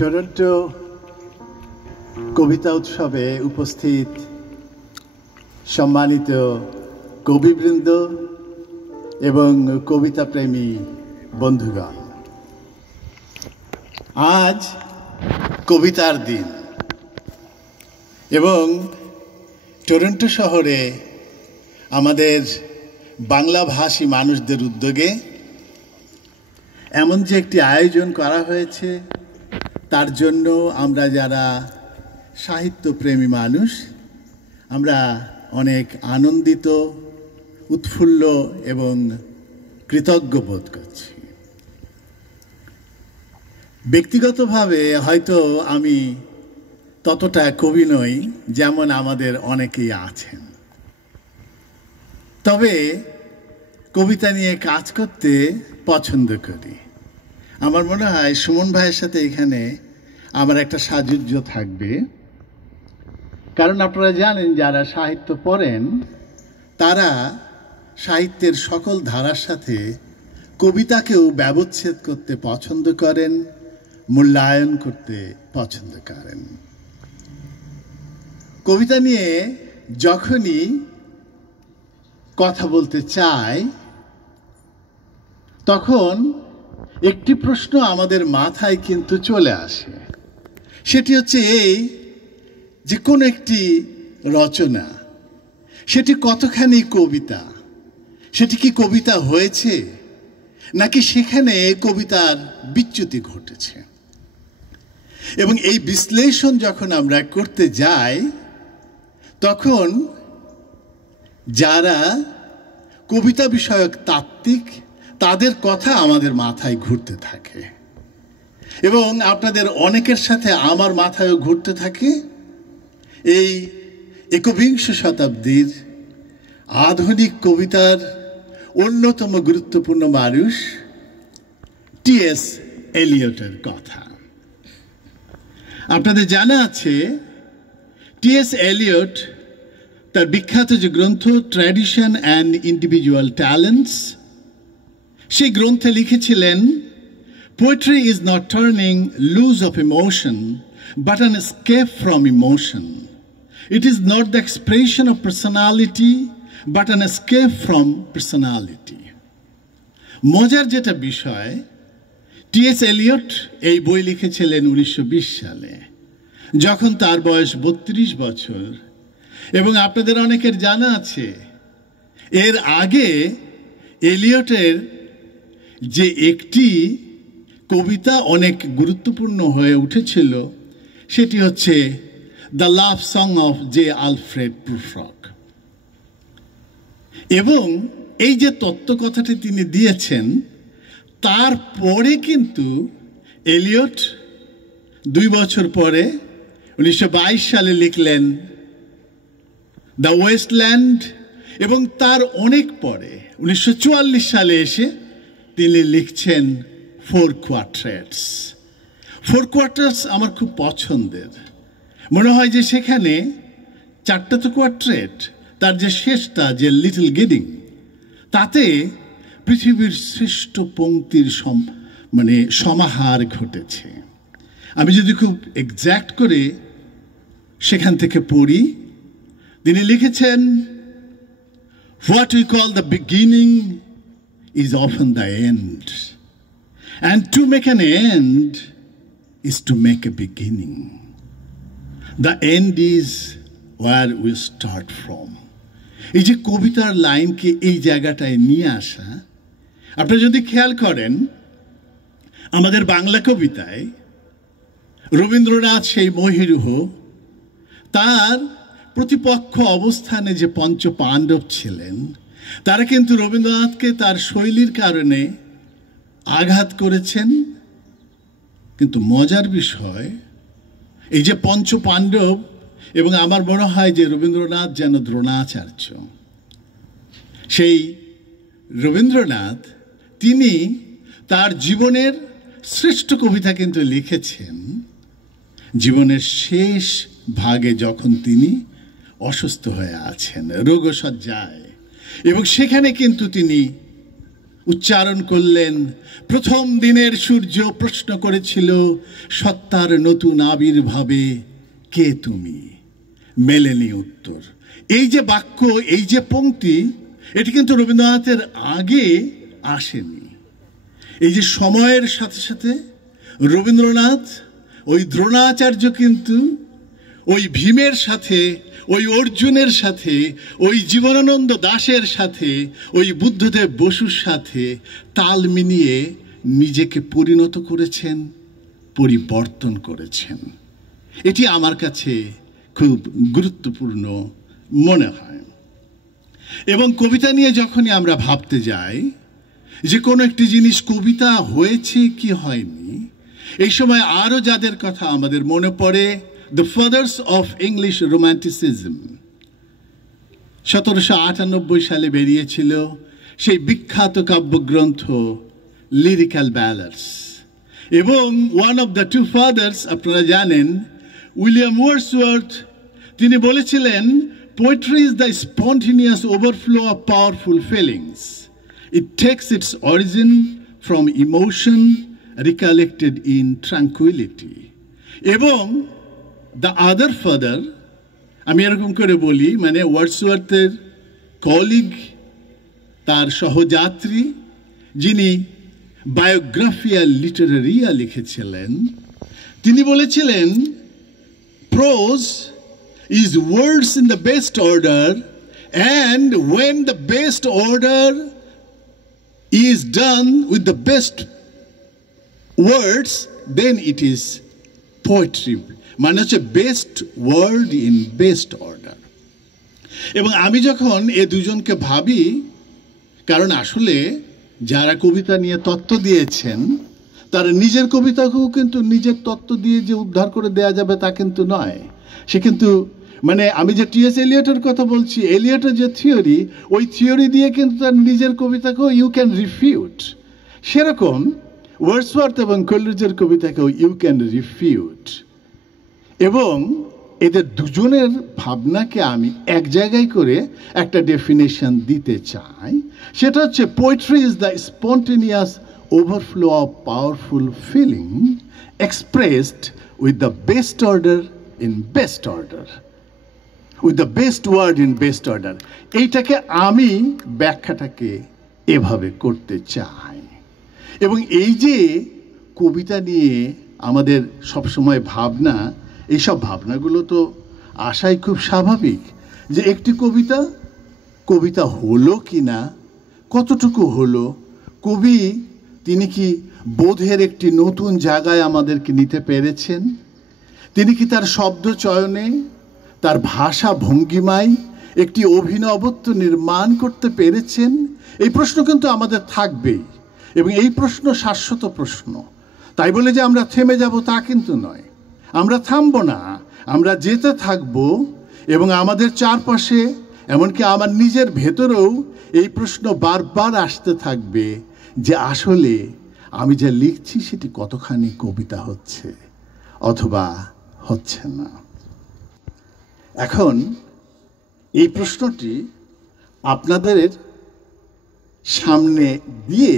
Toronto কবিতা উৎসবে উপস্থিত সম্মানিত কবিবৃন্দ এবং কবিতা প্রেমী বন্ধুগণ, আজ কবিতার দিন এবং টরন্টো শহরে আমাদের বাংলাভাষী মানুষদের উদ্যোগে এমন যে একটি আয়োজন করা হয়েছে, তার জন্য আমরা যারা সাহিত্যপ্রেমী মানুষ আমরা অনেক আনন্দিত, উৎফুল্ল এবং কৃতজ্ঞ বোধ করছি। ব্যক্তিগতভাবে হয়তো আমি ততটা কবি নই যেমন আমাদের অনেকেই আছেন, তবে কবিতা নিয়ে কাজ করতে পছন্দ করি। আমার মনে হয় সুমন ভাইয়ের সাথে এখানে আমার একটা সাযুজ্য থাকবে, কারণ আপনারা জানেন যারা সাহিত্য পড়েন তারা সাহিত্যের সকল ধারার সাথে কবিতাকেও ব্যবচ্ছেদ করতে পছন্দ করেন, মূল্যায়ন করতে পছন্দ করেন। কবিতা নিয়ে যখনই কথা বলতে চাই তখন একটি প্রশ্ন আমাদের মাথায় কিন্তু চলে আসে, সেটি হচ্ছে এই যে কোন একটি রচনা সেটি কতখানি কবিতা, সেটি কি কবিতা হয়েছে নাকি সেখানে কবিতার বিচ্যুতি ঘটেছে। এবং এই বিশ্লেষণ যখন আমরা করতে যাই তখন যারা কবিতা বিষয়ক তাত্ত্বিক তাদের কথা আমাদের মাথায় ঘুরতে থাকে এবং আপনাদের অনেকের সাথে আমার মাথায়ও ঘুরতে থাকে এই একবিংশ শতাব্দীর আধুনিক কবিতার অন্যতম গুরুত্বপূর্ণ মানুষ টি.এস. এলিয়টের কথা। আপনাদের জানা আছে টি.এস. এলিয়ট তার বিখ্যাত যে গ্রন্থ ট্র্যাডিশন অ্যান্ড ইন্ডিভিজুয়াল ট্যালেন্টস, সেই গ্রন্থে লিখেছিলেন, poetry is not turning loose of emotion but an escape from emotion. It is not the expression of personality but an escape from personality. মজার যেটা বিষয়, টি.এস. এলিয়ট এই বই লিখেছিলেন 1920 সালে, যখন তার বয়স 32 বছর। এবং আপনাদের অনেকের জানা আছে এর আগে এলিয়টের যে একটি কবিতা অনেক গুরুত্বপূর্ণ হয়ে উঠেছিল সেটি হচ্ছে the love song of J Alfred Prufrock. এবং এই যে তত্ত্বকথাটি তিনি দিয়েছেন তারপরে কিন্তু এলিয়ট 2 বছর পরে 1922 সালে লিখলেন দ্য ওয়েস্টল্যান্ড, এবং তার অনেক পরে 1944 সালে এসে তিনি লিখছেন ফোর কোয়ার্টেটস। ফোর কোয়ার্টেটস আমার খুব পছন্দের, মনে হয় যে সেখানে 4টা তো কোয়ার্টেট, তার যে শেষটা যে লিটল গিডিং, তাতে পৃথিবীর শ্রেষ্ঠ পংক্তির সমাহার ঘটেছে। আমি যদি খুব এক্স্যাক্ট করে সেখান থেকে পড়ি, তিনি লিখেছেন, what we call the beginning is often the end, and to make an end is to make a beginning. The end is where we start from. এই যে কবিতার লাইনকে এই জায়গাটায় নিয়ে আসা, আপনারা যদি খেয়াল করেন আমাদের বাংলা কবিতায় রবীন্দ্রনাথ সেই মহিরুহ, তার প্রতিপক্ষ অবস্থানে যে পঞ্চ পাণ্ডব ছিলেন তারা কিন্তু রবীন্দ্রনাথকে তার শৈলীর কারণে আঘাত করেছেন। কিন্তু মজার বিষয় এই যে পঞ্চ পাণ্ডব, এবং আমার মনে হয় যে রবীন্দ্রনাথ যেন দ্রোণাচার্য। সেই রবীন্দ্রনাথ তিনি তার জীবনের শ্রেষ্ঠ কবিতা কিন্তু লিখেছেন জীবনের শেষ ভাগে, যখন তিনি অসুস্থ হয়ে আছেন রোগশয্যায়, এবং সেখানে কিন্তু তিনি উচ্চারণ করলেন, প্রথম দিনের সূর্য প্রশ্ন করেছিল সত্তার নতুন আবির্ভাবে, কে তুমি? মেলেনি উত্তর। এই যে বাক্য, এই যে পংক্তি, এটি কিন্তু রবীন্দ্রনাথের আগে আসেনি। এই যে সময়ের সাথে সাথে রবীন্দ্রনাথ, ওই দ্রোণাচার্য কিন্তু ওই ভীমের সাথে, ওই অর্জুনের সাথে, ওই জীবনানন্দ দাশের সাথে, ওই বুদ্ধদেব বসুর সাথে তাল মিলিয়ে নিজেকে পরিণত করেছেন, পরিবর্তন করেছেন। এটি আমার কাছে খুব গুরুত্বপূর্ণ মনে হয়। এবং কবিতা নিয়ে যখনই আমরা ভাবতে যাই যে কোনো একটি জিনিস কবিতা হয়েছে কি হয়নি, এই সময় আরও যাদের কথা আমাদের মনে পড়ে, the fathers of English romanticism. 1798 সালে বেরিয়েছিল সেই বিখ্যাত কাব্যগ্রন্থ লিরিক্যাল ব্যালাডস। এবং one of the two fathers, আপনারা জানেন, উইলিয়াম ওয়ার্ডসওয়ার্থ, তিনি বলেছিলেন, poetry is the spontaneous overflow of powerful feelings. It takes its origin from emotion recollected in tranquility. এবং দ্য আদার ফাদার, আমি এরকম করে বলি, মানে ওয়ার্ডসওয়ার্থের কলিগ, তার সহযাত্রী, যিনি বায়োগ্রাফিয়া লিটারেরিয়া লিখেছিলেন, তিনি বলেছিলেন, prose is words in the best order, and when the best order is done with the best words, then it is poetry. মানে হচ্ছে best word in best order. এবং আমি যখন এ দুজনকে ভাবি, কারণ আসলে যারা কবিতা নিয়ে তত্ত্ব দিয়েছেন, তারা নিজের কবিতাকেও কিন্তু নিজের তত্ত্ব দিয়ে যে উদ্ধার করে দেয়া যাবে তা কিন্তু নয়। সে কিন্তু, মানে আমি যে টি.এস. এলিয়টের কথা বলছি, এলিয়টের যে থিওরি, ওই থিওরি দিয়ে কিন্তু তার নিজের কবিতাকেও ইউ ক্যান রিফিউট। সেরকম ওয়ার্ডসওয়ার্থ এবং কোলিরিজের কবিতাকেও ইউ ক্যান রিফিউট। এবং এদের দুজনের ভাবনাকে আমি এক জায়গায় করে একটা ডেফিনেশন দিতে চাই, সেটা হচ্ছে, poetry is the spontaneous overflow of powerful feeling expressed with the best order in best order, with the best word in best order. এইটাকে আমি ব্যাখ্যাটাকে এভাবে করতে চাই। এবং এই যে কবিতা নিয়ে আমাদের সবসময় ভাবনা, এইসব ভাবনাগুলো তো আসাই খুব স্বাভাবিক, যে একটি কবিতা হলো কি না, কতটুকু হলো, কবি তিনি কি বোধের একটি নতুন জায়গায় আমাদেরকে নিতে পেরেছেন, তিনি কি তার শব্দ চয়নে, তার ভাষা ভঙ্গিমায় একটি অভিনবত্ব নির্মাণ করতে পেরেছেন। এই প্রশ্ন কিন্তু আমাদের থাকবেই, এবং এই প্রশ্ন শাশ্বত প্রশ্ন। তাই বলে যে আমরা থেমে যাব তা কিন্তু নয়, আমরা থামবো না, আমরা যেতে থাকবো। এবং আমাদের চারপাশে, এমনকি আমার নিজের ভেতরেও এই প্রশ্ন বারবার আসতে থাকবে যে আসলে আমি যা লিখছি সেটি কতখানি কবিতা হচ্ছে অথবা হচ্ছে না। এখন এই প্রশ্নটি আপনাদের সামনে দিয়ে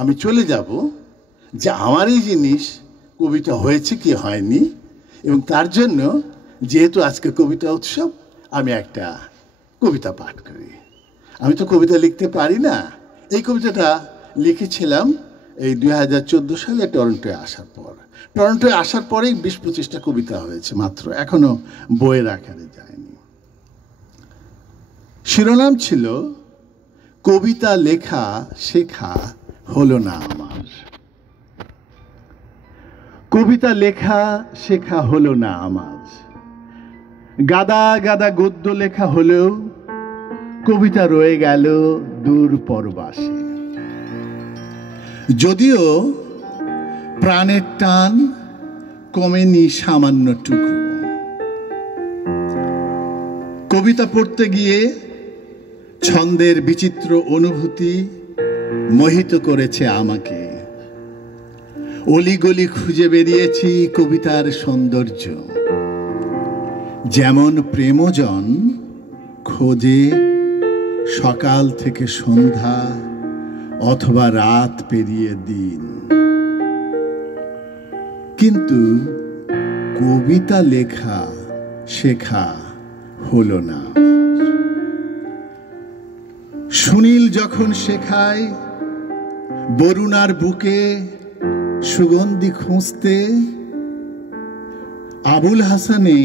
আমি চলে যাব যে আমার এই জিনিস কবিতা হয়েছে কি হয়নি। এবং তার জন্য, যেহেতু আজকে কবিতা উৎসব, আমি একটা কবিতা পাঠ করি। আমি তো কবিতা লিখতে পারি না। এই কবিতাটা লিখেছিলাম এই 2014 সালে টরন্টোয় আসার পর। টরন্টোয় আসার পরেই 20-25টা কবিতা হয়েছে মাত্র, এখনো বইয়ের আকারে যায়নি। শিরোনাম ছিল, কবিতা লেখা শেখা হলো না আমার। কবিতা লেখা শেখা হলো না আমার, গাদা গাদা গদ্য লেখা হলেও কবিতা রয়ে গেল দূর পরবাসে। যদিও প্রাণের টান কমেনি সামান্যটুকু, কবিতা পড়তে গিয়ে ছন্দের বিচিত্র অনুভূতি মোহিত করেছে আমাকে। অলিগলি খুঁজে বেরিয়েছি কবিতার সৌন্দর্য, যেমন প্রেমজন খোঁজে সকাল থেকে সন্ধ্যা অথবা রাত পেরিয়ে দিন, কিন্তু কবিতা লেখা শেখা হলো না। সুনীল যখন শেখায় বরুণার বুকে সুগন্ধি খুঁজতে, আবুল হাসানে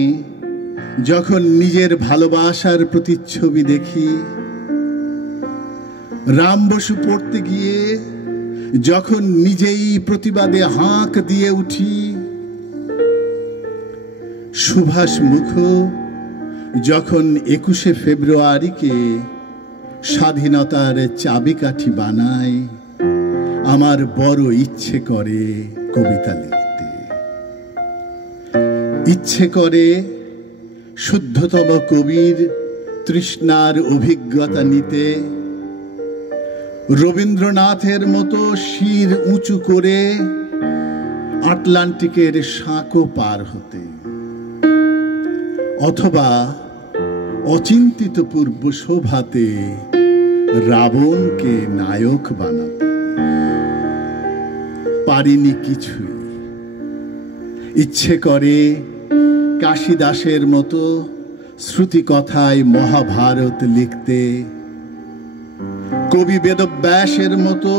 যখন নিজের ভালোবাসার প্রতিচ্ছবি দেখি, রাম বসু পড়তে গিয়ে যখন নিজেই প্রতিবাদে হাঁক দিয়ে উঠি, সুভাষ মুখ যখন 21শে ফেব্রুয়ারিকে স্বাধীনতার চাবিকাঠি বানায়, আমার বড় ইচ্ছে করে কবিতা লিখতে। ইচ্ছে করে শুদ্ধতম কবির তৃষ্ণার অভিজ্ঞতা নিতে, রবীন্দ্রনাথের মতো শির উঁচু করে আটলান্টিকের সাঁকো পার হতে, অথবা অচিন্তিত পূর্ব শোভাতে রাবণকে নায়ক বানাতে। পারিনি কিছুই। ইচ্ছে করে কাশিদাসের মতো শ্রুতিকথায় মহাভারত লিখতে, কবি বেদব্যাসের মতো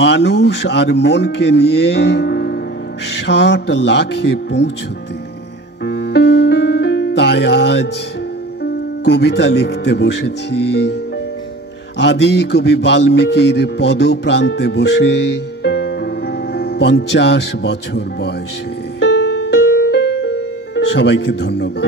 মানুষ আর মনকে নিয়ে 60 লাখে পৌঁছতে। তাই আজ কবিতা লিখতে বসেছি, আদি কবি বাল্মীকির পদপ্রান্তে বসে 50 বছর বয়সে। সবাইকে ধন্যবাদ।